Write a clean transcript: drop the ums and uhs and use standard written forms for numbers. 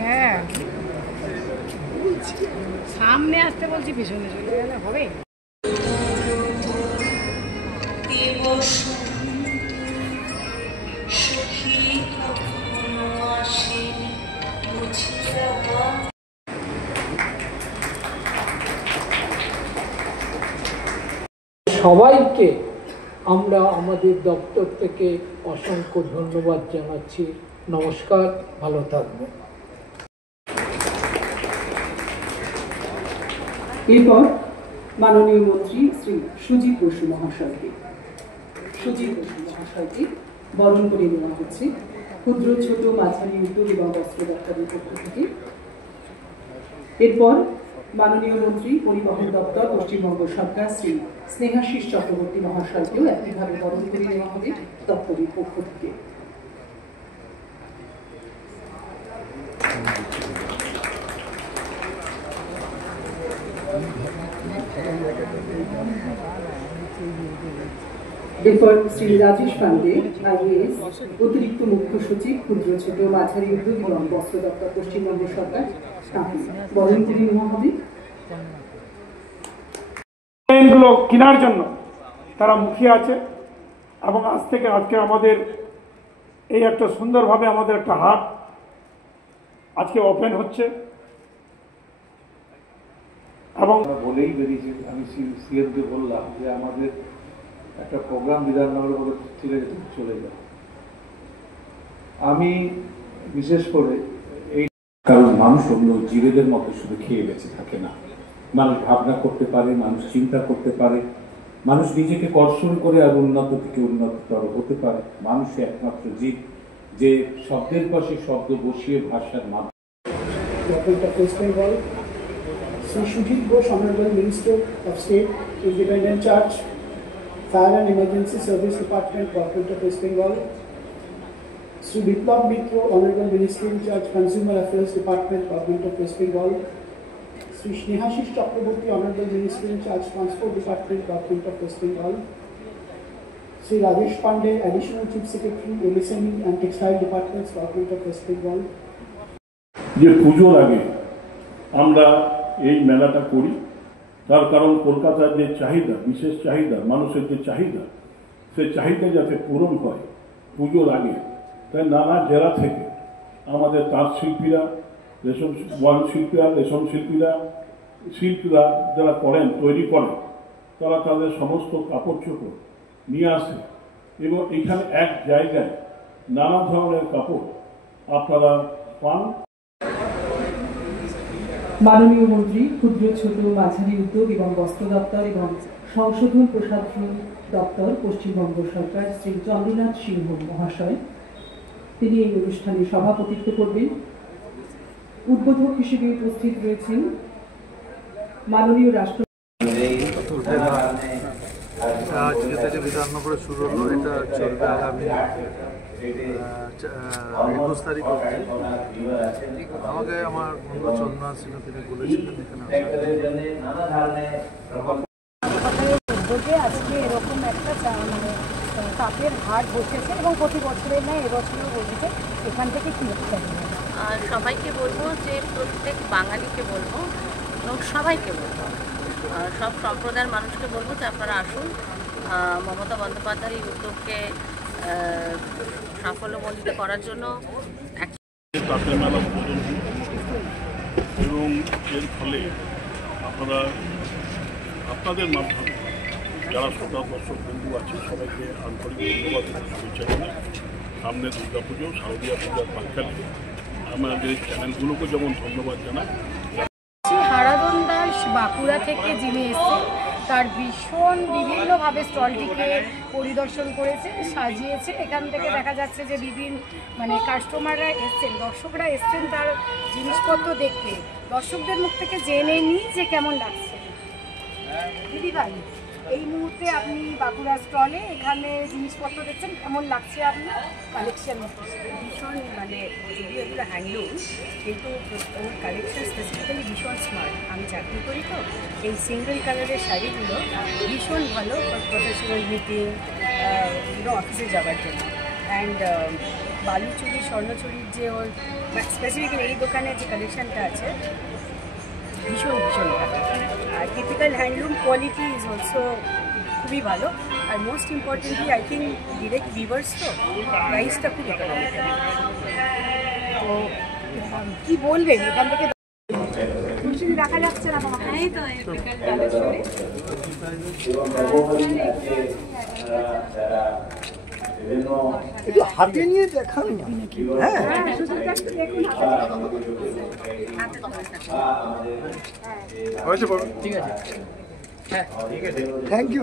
হ্যাঁ, সামনে আসতে বলছি, পিছনে চলে গেলে হবে। সবাইকে আমরা আমাদের দপ্তর থেকে অসংখ্য ধন্যবাদ জানাচ্ছি। নমস্কার, ভালো থাকবেন। এরপর মাননীয় মন্ত্রী শ্রী সুজিত বসু মহাশয়কে বরণ করে নেওয়া হচ্ছে ক্ষুদ্র ছোট মাঝারি উদ্যোগ এবং বস্ত্র দপ্তরের পক্ষ থেকে। এরপর মাননীয় মন্ত্রী পরিবহন দপ্তর পশ্চিমবঙ্গ সরকার শ্রী স্নেহাশিস চক্রবর্তী মহাশয়কেও একইভাবে বরণ করে নেওয়া হবে দপ্তরের পক্ষ থেকে। এরপর শ্রী রাজেশ পান্ডে IAS অতিরিক্ত মুখ্য সচিব ক্ষুদ্র ছোট মাঝারি উদ্যোগ এবং বস্ত্র দপ্তর পশ্চিমবঙ্গ সরকার তাকে বরণ করে নেওয়া হবে। ট্রেনগুলো কেনার জন্য তারা মুখিয়ে আছে এবং আজ থেকে আজকে আমাদের এই একটা সুন্দরভাবে আমাদের একটা হাট আজকে ওপেন হচ্ছে এবং বলেই বেরিয়েছি। আমি সিএমকে বললাম যে আমাদের একটা প্রোগ্রাম বিধাননগরে বলে চলে যাও। আমি বিশেষ করে এই কারণ মানুষ অন্য জীবেদের মতো শুধু খেয়ে বেঁচে থাকে না, মানুষ ভাবনা করতে পারে, মানুষ চিন্তা করতে পারে, মানুষ নিজেকে কর্ষণ করে আর উন্নত থেকে উন্নততর হতে পারে। মানুষই একমাত্র জীব যে শব্দের পাশে শব্দ বসিয়ে ভাষার মাধ্যমে। Sri Shujit Bose, Honorable Minister of State, Independent Charge, Fire and Emergency Service Department, Government of West Bengal. Sri Biplab Mitra, Honorable Minister in Charge, Consumer Affairs Department, Government of West Bengal. Sri Snehashish Chakraborty, Honorable Minister in Charge, Transport Department, Government of West Bengal. Sri Rajesh Pandey, Additional Chief Secretary, MSME and Textile Departments, Government of West Bengal. যে পুজোর আগে আমরা এই মেলাটা করি, তার কারণ কলকাতার যে চাহিদা, বিশেষ চাহিদা, মানুষের যে চাহিদা, সেই চাহিদা যাতে পূরণ হয় পুজোর আগে, তাই নানা জেলা থেকে আমাদের তাঁত শিল্পীরা, রেশম শিল্পীরা, রেশম শিল্পীরা যারা করেন, তৈরি করেন, তারা তাদের সমস্ত কাপড় চোপড় নিয়ে আসে এবং এখানে এক জায়গায় নানা ধরনের কাপড় আপনারা পান। মাননীয় মন্ত্রী ক্ষুদ্র ছোট মাঝারি উদ্যোগ এবং বস্ত্র দপ্তর এবং সংশোধন প্রসাধন দপ্তর পশ্চিমবঙ্গ সরকার শ্রী চন্দ্রনাথ সিংহ মহাশয়, তিনি এই অনুষ্ঠানে সভাপতিত্ব করবেন। উদ্বোধক হিসেবে উপস্থিত রয়েছেন মাননীয় রাষ্ট্রপতি। আজকে থেকে বিধাননগরে শুরু হলো, এটা চলবে আগামী 21 তারিখ অবধি। আমাকে আমার বন্ধু চন্দ্রনাথ সিংহ তিনি বলেছিলেন এখানে উদ্যোগে আজকে এরকম একটা তাঁতের হাট বসেছে এবং প্রতি বছরের নয় এবছরও বসেছে। এখান থেকে কী সবাইকে বলবো যে প্রত্যেক বাঙালিকে বলবো এবং সবাইকে বলবো, সব সম্প্রদায়ের মানুষকে বলবো যে আপনারা আসুন, মমতা বন্দ্যোপাধ্যায়ের এই উদ্যোগকে সাফল্যমণ্ডিত করার জন্য তাঁতের মেলা উদ্বোধন এবং এর ফলে আপনারা আপনাদের মাধ্যমে যারা শ্রোতা দর্শক বন্ধু আছে সবাইকে আন্তরিক ধন্যবাদ শুভেচ্ছা জানাই। সামনে দুর্গাপুজো, শারদীয়া পূজার প্রাক্কালে আমাদের চ্যানেলগুলোকে যেমন ধন্যবাদ জানাই। হারাধন দাস বাঁকুড়া থেকে যিনি এসেছেন, তার বিভিন্নভাবে স্টলটিকে পরিদর্শন করেছে, সাজিয়েছে। এখান থেকে দেখা যাচ্ছে যে বিভিন্ন কাস্টমাররা এসছেন, দর্শকরা এসছেন তার জিনিসপত্র দেখতে। দর্শকদের মুখ থেকে জেনে নিই যে কেমন লাগছে। দিদিভাই এই মুহূর্তে আপনি বাঁকুড়া স্টলে এখানে জিনিসপত্র দেখছেন, কেমন লাগছে আপনার কালেকশন? ভীষণ মানে যদিও এগুলো হ্যান্ডলুম, কিন্তু ওর কালেকশন স্পেসিফিক্যালি ভীষণ স্মার্ট। আমি চাকরি করি তো, এই সিঙ্গেল কালারের শাড়িগুলো ভীষণ ভালো প্রফেশনাল মিটিং, অফিসে যাওয়ার জন্য। অ্যান্ড বালুচুরি স্বর্ণচুরির যে ওর স্পেসিফিক্যালি এই দোকানের যে কালেকশনটা আছে ভীষণ ভীষণ ভালো। আর typical handloom quality is also খুবই ভালো। আর most importantly I think direct weavers, তো প্রাইসটা খুব ইকোনমিক্যাল। তো কি বলবেন এখান থেকে? ফুলচুরি দেখা যাচ্ছে না তোমাকে? এই তো বালুচুরি একটু হাতে নিয়ে দেখান না। হ্যাঁ, হাতে ধরে থাকে। Thank you.